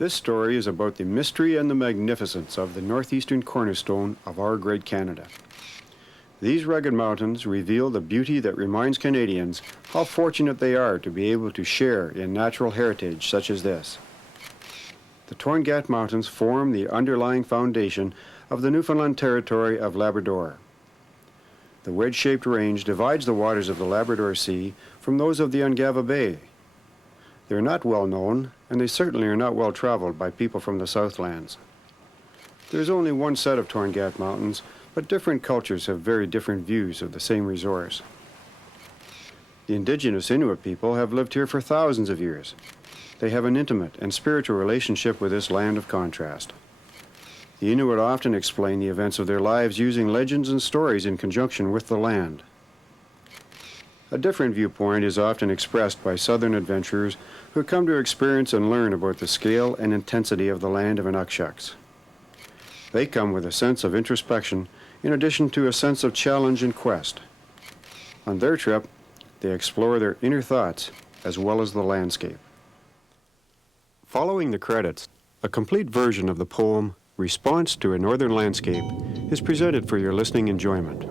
This story is about the mystery and the magnificence of the northeastern cornerstone of our great Canada. These rugged mountains reveal the beauty that reminds Canadians how fortunate they are to be able to share in natural heritage such as this. The Torngat Mountains form the underlying foundation of the Newfoundland territory of Labrador. The wedge-shaped range divides the waters of the Labrador Sea from those of the Ungava Bay. They are not well known, and they certainly are not well traveled by people from the Southlands. There is only one set of Torngat Mountains, but different cultures have very different views of the same resource. The indigenous Inuit people have lived here for thousands of years. They have an intimate and spiritual relationship with this land of contrast. The Inuit often explain the events of their lives using legends and stories in conjunction with the land. A different viewpoint is often expressed by southern adventurers who come to experience and learn about the scale and intensity of the land of Inukshuks. They come with a sense of introspection in addition to a sense of challenge and quest. On their trip, they explore their inner thoughts as well as the landscape. Following the credits, a complete version of the poem Response to a Northern Landscape is presented for your listening enjoyment.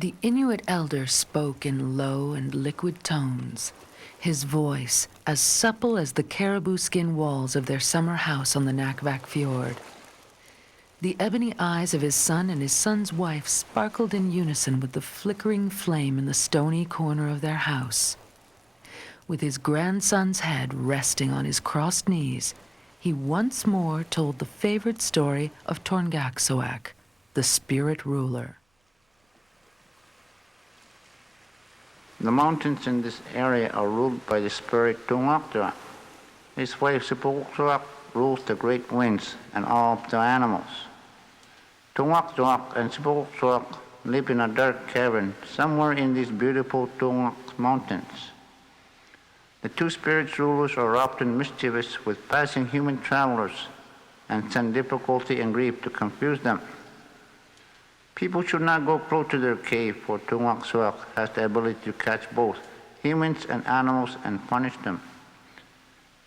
The Inuit elder spoke in low and liquid tones, his voice as supple as the caribou skin walls of their summer house on the Nakvak Fjord. The ebony eyes of his son and his son's wife sparkled in unison with the flickering flame in the stony corner of their house. With his grandson's head resting on his crossed knees, he once more told the favorite story of Torngat, the spirit ruler. The mountains in this area are ruled by the spirit Tongait. His wife Tongait rules the great winds and all the animals. Tongait and Tongait live in a dark cavern somewhere in these beautiful Torngat Mountains. The two spirit rulers are often mischievous with passing human travelers and send difficulty and grief to confuse them. People should not go close to their cave, for Tongait has the ability to catch both humans and animals and punish them.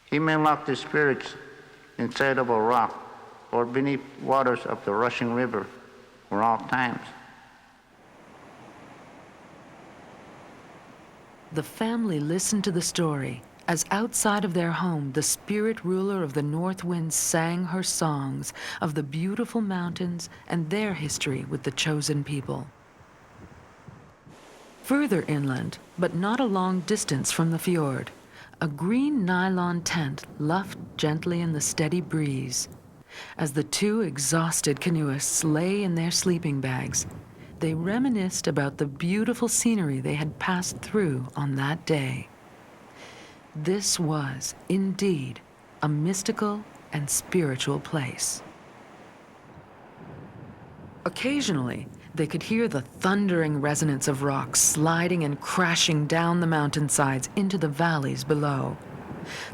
He may lock the spirits inside of a rock or beneath waters of the rushing river for all times. The family listened to the story as outside of their home, the spirit ruler of the north winds sang her songs of the beautiful mountains and their history with the chosen people. Further inland, but not a long distance from the fjord, a green nylon tent luffed gently in the steady breeze. As the two exhausted canoeists lay in their sleeping bags, they reminisced about the beautiful scenery they had passed through on that day. This was, indeed, a mystical and spiritual place. Occasionally, they could hear the thundering resonance of rocks sliding and crashing down the mountainsides into the valleys below.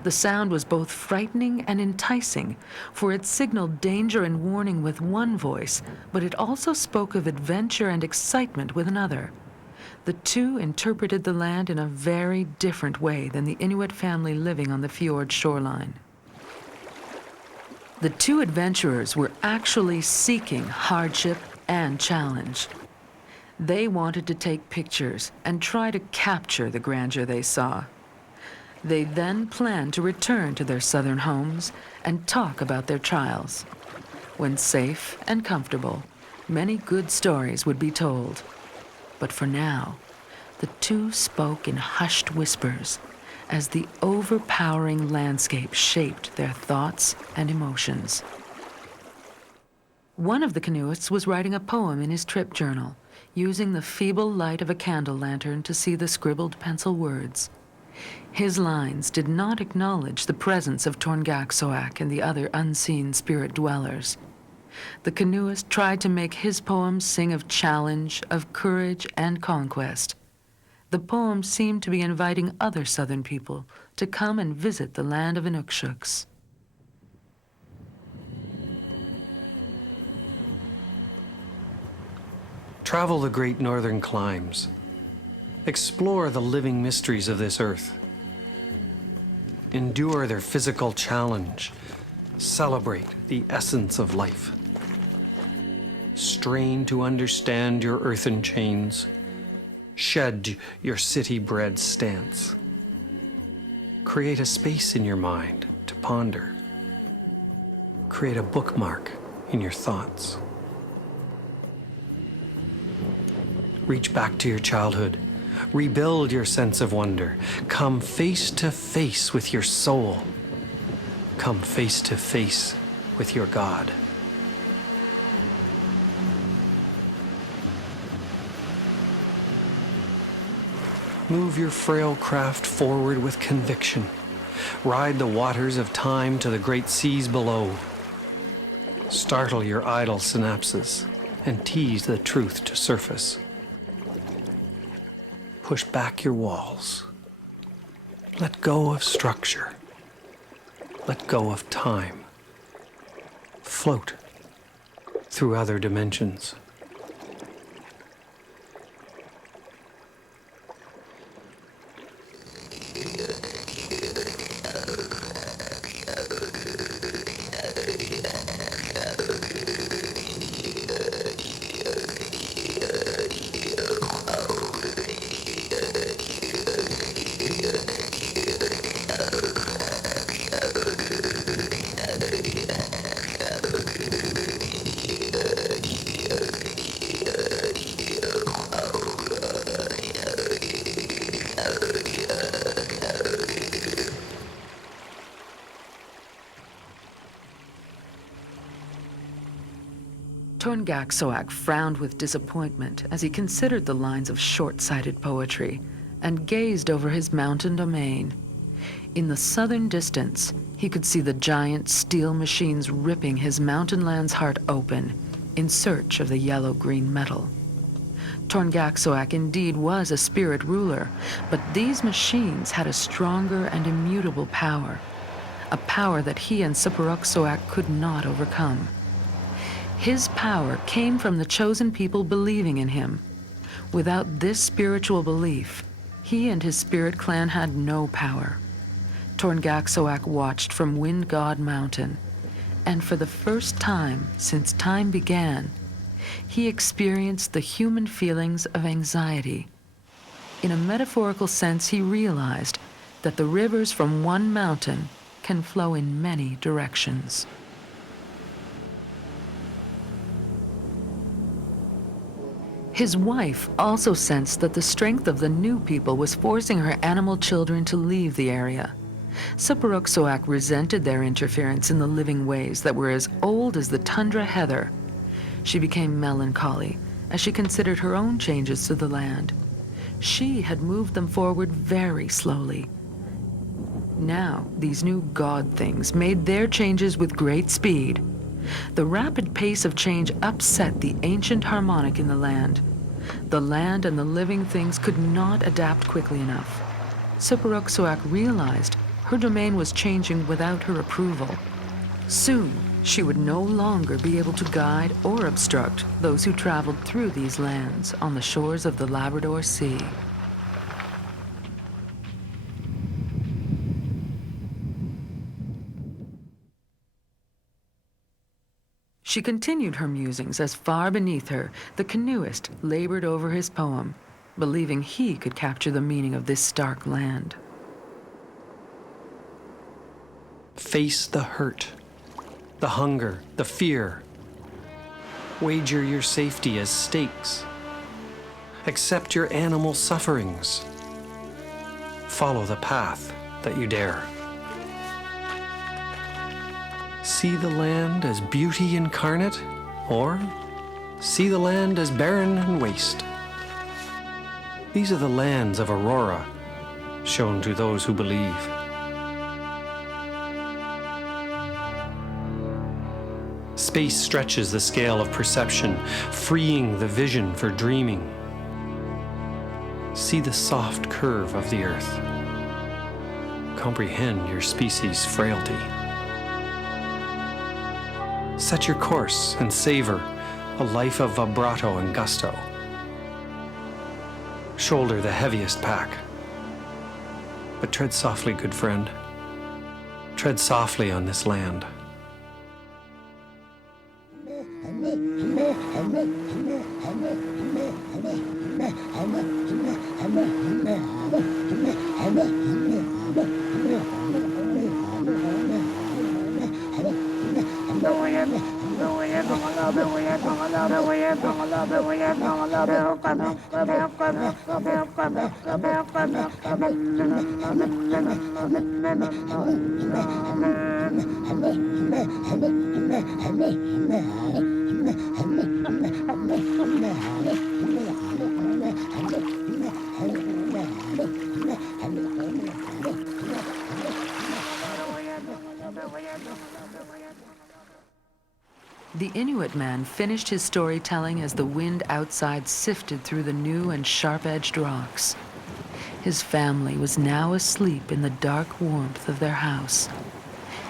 The sound was both frightening and enticing, for it signaled danger and warning with one voice, but it also spoke of adventure and excitement with another. The two interpreted the land in a very different way than the Inuit family living on the fjord shoreline. The two adventurers were actually seeking hardship and challenge. They wanted to take pictures and try to capture the grandeur they saw. They then planned to return to their southern homes and talk about their trials. When safe and comfortable, many good stories would be told. But for now, the two spoke in hushed whispers as the overpowering landscape shaped their thoughts and emotions. One of the canoeists was writing a poem in his trip journal, using the feeble light of a candle lantern to see the scribbled pencil words. His lines did not acknowledge the presence of Torngat and the other unseen spirit dwellers. The canoeist tried to make his poem sing of challenge, of courage, and conquest. The poem seemed to be inviting other southern people to come and visit the land of Inuktitut. Travel the great northern climes. Explore the living mysteries of this earth. Endure their physical challenge. Celebrate the essence of life. Strain to understand your earthen chains. Shed your city-bred stance. Create a space in your mind to ponder. Create a bookmark in your thoughts. Reach back to your childhood. Rebuild your sense of wonder. Come face to face with your soul. Come face to face with your God. Move your frail craft forward with conviction. Ride the waters of time to the great seas below. Startle your idle synapses and tease the truth to surface. Push back your walls. Let go of structure. Let go of time. Float through other dimensions. Torngat frowned with disappointment as he considered the lines of short-sighted poetry and gazed over his mountain domain. In the southern distance, he could see the giant steel machines ripping his mountain land's heart open in search of the yellow-green metal. Torngat indeed was a spirit ruler, but these machines had a stronger and immutable power, a power that he and Siparuk could not overcome. His power came from the chosen people believing in him. Without this spiritual belief, he and his spirit clan had no power. Torngat watched from Wind God Mountain, and for the first time since time began, he experienced the human feelings of anxiety. In a metaphorical sense, he realized that the rivers from one mountain can flow in many directions. His wife also sensed that the strength of the new people was forcing her animal children to leave the area. Siparuk resented their interference in the living ways that were as old as the tundra heather. She became melancholy as she considered her own changes to the land. She had moved them forward very slowly. Now, these new god things made their changes with great speed. The rapid pace of change upset the ancient harmonic in the land. The land and the living things could not adapt quickly enough. Siporoksoak realized her domain was changing without her approval. Soon, she would no longer be able to guide or obstruct those who traveled through these lands on the shores of the Labrador Sea. She continued her musings as far beneath her, the canoeist labored over his poem, believing he could capture the meaning of this stark land. Face the hurt, the hunger, the fear. Wager your safety as stakes. Accept your animal sufferings. Follow the path that you dare. See the land as beauty incarnate, or see the land as barren and waste. These are the lands of Aurora, shown to those who believe. Space stretches the scale of perception, freeing the vision for dreaming. See the soft curve of the earth. Comprehend your species' frailty. Set your course and savor a life of vibrato and gusto. Shoulder the heaviest pack. But tread softly, good friend. Tread softly on this land. The Inuit man finished his storytelling as the wind outside sifted through the new and sharp-edged rocks. His family was now asleep in the dark warmth of their house.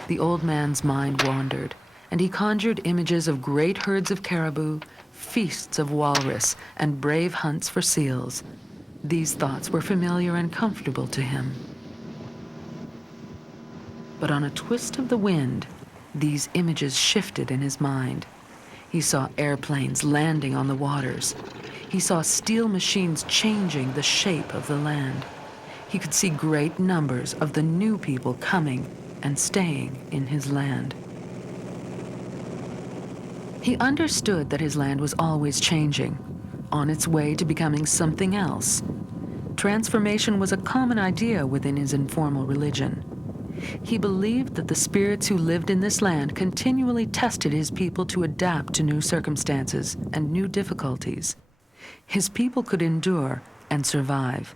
The old man's mind wandered, and he conjured images of great herds of caribou, feasts of walrus, and brave hunts for seals. These thoughts were familiar and comfortable to him. But on a twist of the wind, these images shifted in his mind. He saw airplanes landing on the waters. He saw steel machines changing the shape of the land. He could see great numbers of the new people coming and staying in his land. He understood that his land was always changing, on its way to becoming something else. Transformation was a common idea within his informal religion. He believed that the spirits who lived in this land continually tested his people to adapt to new circumstances and new difficulties. His people could endure and survive.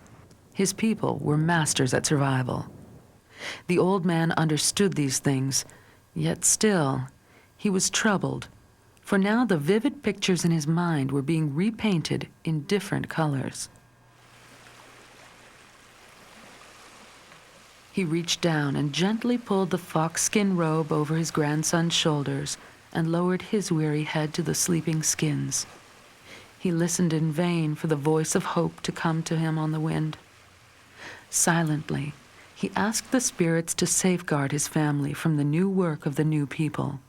His people were masters at survival. The old man understood these things, yet still, he was troubled, for now the vivid pictures in his mind were being repainted in different colors. He reached down and gently pulled the fox-skin robe over his grandson's shoulders and lowered his weary head to the sleeping skins. He listened in vain for the voice of hope to come to him on the wind. Silently, he asked the spirits to safeguard his family from the new work of the new people.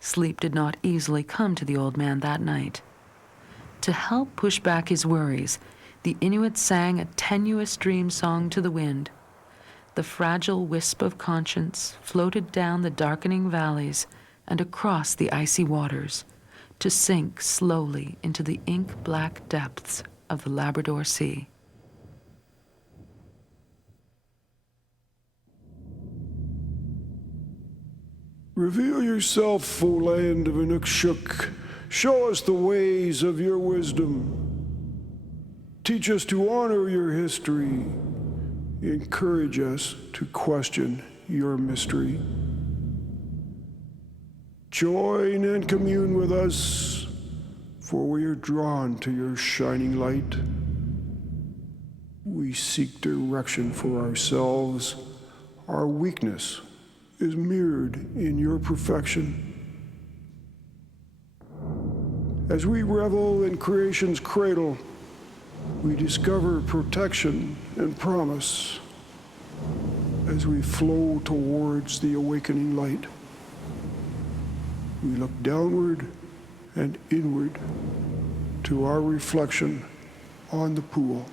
Sleep did not easily come to the old man that night. To help push back his worries, the Inuit sang a tenuous dream song to the wind. The fragile wisp of conscience floated down the darkening valleys and across the icy waters to sink slowly into the ink-black depths of the Labrador Sea. Reveal yourself, O land of Inuktitut. Show us the ways of your wisdom. Teach us to honor your history. encourage us to question your mystery. Join and commune with us, for we are drawn to your shining light. We seek direction for ourselves. Our weakness is mirrored in your perfection. As we revel in creation's cradle, we discover protection and promise as we flow towards the awakening light. We look downward and inward to our reflection on the pool.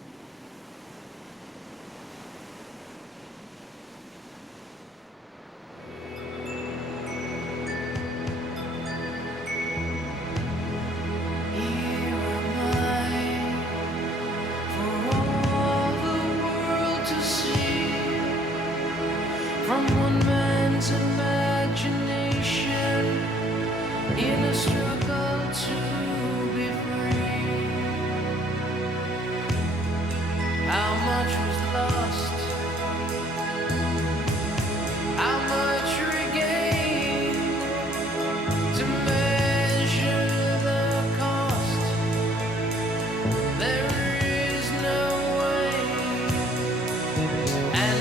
From one man's imagination, in a struggle to be free. How much was lost? How much regained? To measure the cost, there is no way. And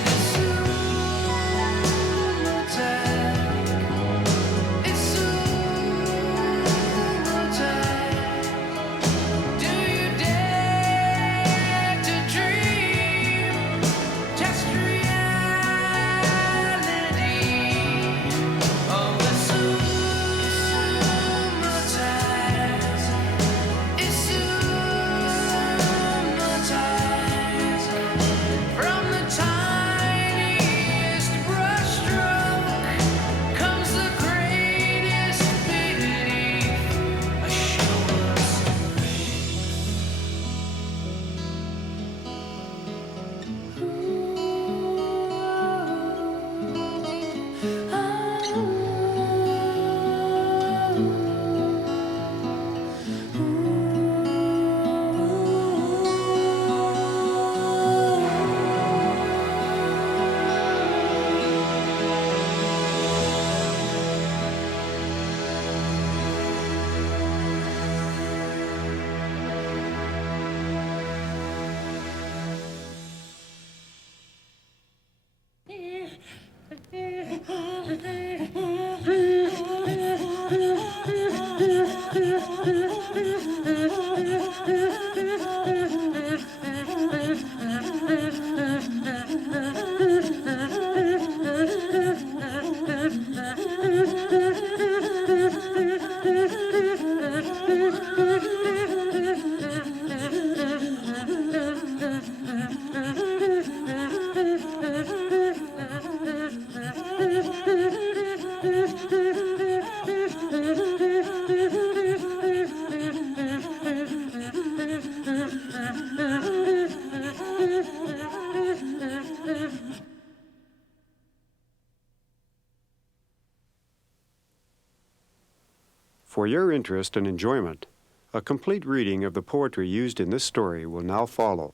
For your interest and enjoyment, a complete reading of the poetry used in this story will now follow.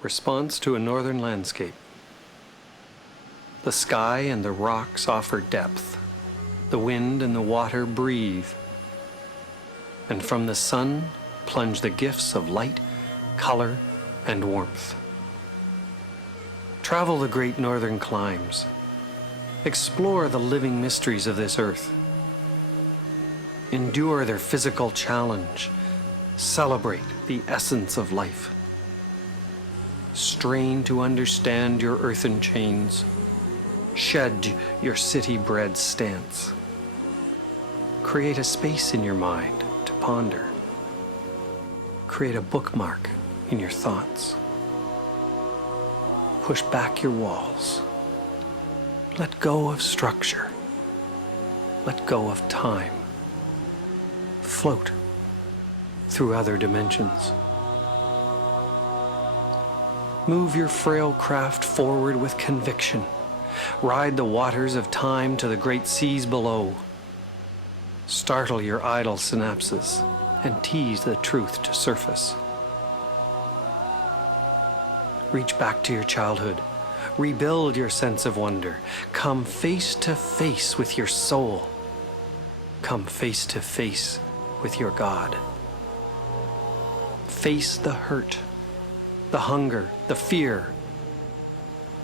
Response to a northern landscape. The sky and the rocks offer depth. The wind and the water breathe. And from the sun plunge the gifts of light, color, and warmth. Travel the great northern climes. Explore the living mysteries of this earth. Endure their physical challenge. Celebrate the essence of life. Strain to understand your earthen chains. Shed your city-bred stance. Create a space in your mind to ponder. Create a bookmark in your thoughts. Push back your walls. Let go of structure. Let go of time. Float through other dimensions. Move your frail craft forward with conviction. Ride the waters of time to the great seas below. Startle your idle synapses and tease the truth to surface. Reach back to your childhood. Rebuild your sense of wonder. Come face to face with your soul. Come face to face with your God. Face the hurt, the hunger, the fear.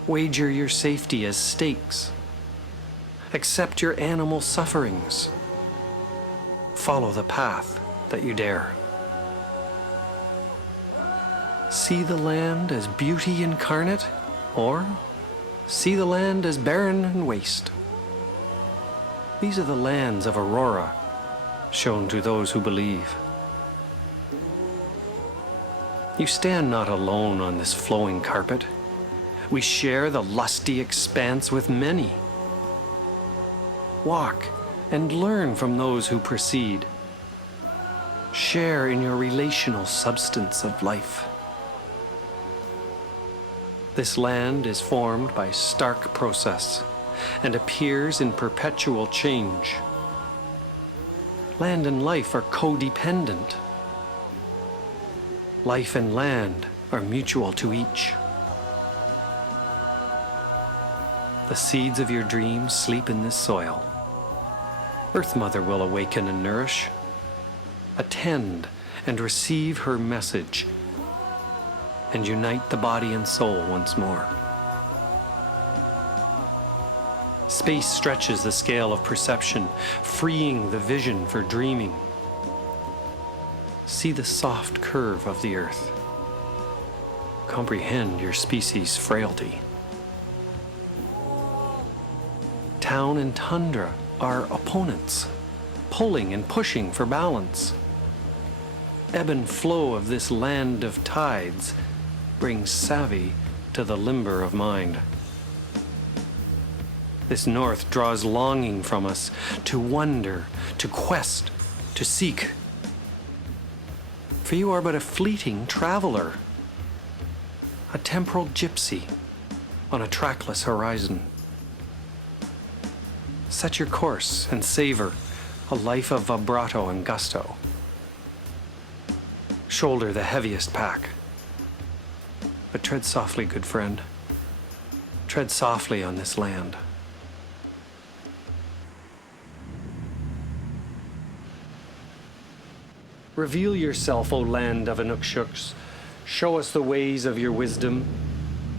Wager your safety as stakes. Accept your animal sufferings. Follow the path that you dare. See the land as beauty incarnate, or see the land as barren and waste. These are the lands of Aurora, shown to those who believe. You stand not alone on this flowing carpet. We share the lusty expanse with many. Walk and learn from those who precede. Share in your relational substance of life. This land is formed by stark process and appears in perpetual change. Land and life are codependent. Life and land are mutual to each. The seeds of your dreams sleep in this soil. Earth Mother will awaken and nourish. Attend and receive her message, and unite the body and soul once more. Space stretches the scale of perception, freeing the vision for dreaming. See the soft curve of the earth. Comprehend your species' frailty. Town and tundra are opponents, pulling and pushing for balance. Ebb and flow of this land of tides brings savvy to the limber of mind. This north draws longing from us to wonder, to quest, to seek. For you are but a fleeting traveler, a temporal gypsy on a trackless horizon. Set your course and savor a life of vibrato and gusto. Shoulder the heaviest pack. But tread softly, good friend. Tread softly on this land. Reveal yourself, O land of Inuktitut. Show us the ways of your wisdom.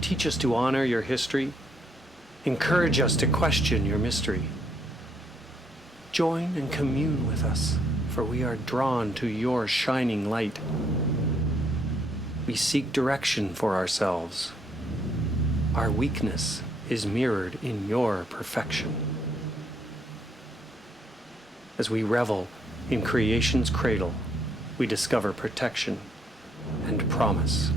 Teach us to honor your history. Encourage us to question your mystery. Join and commune with us, for we are drawn to your shining light. We seek direction for ourselves. Our weakness is mirrored in your perfection. As we revel in creation's cradle, we discover protection and promise.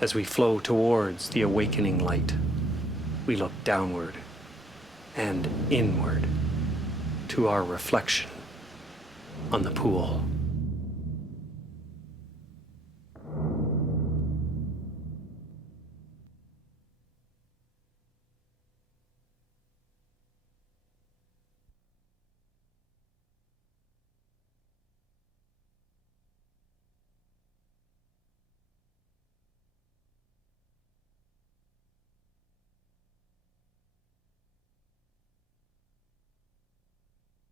As we flow towards the awakening light, we look downward and inward to our reflection on the pool.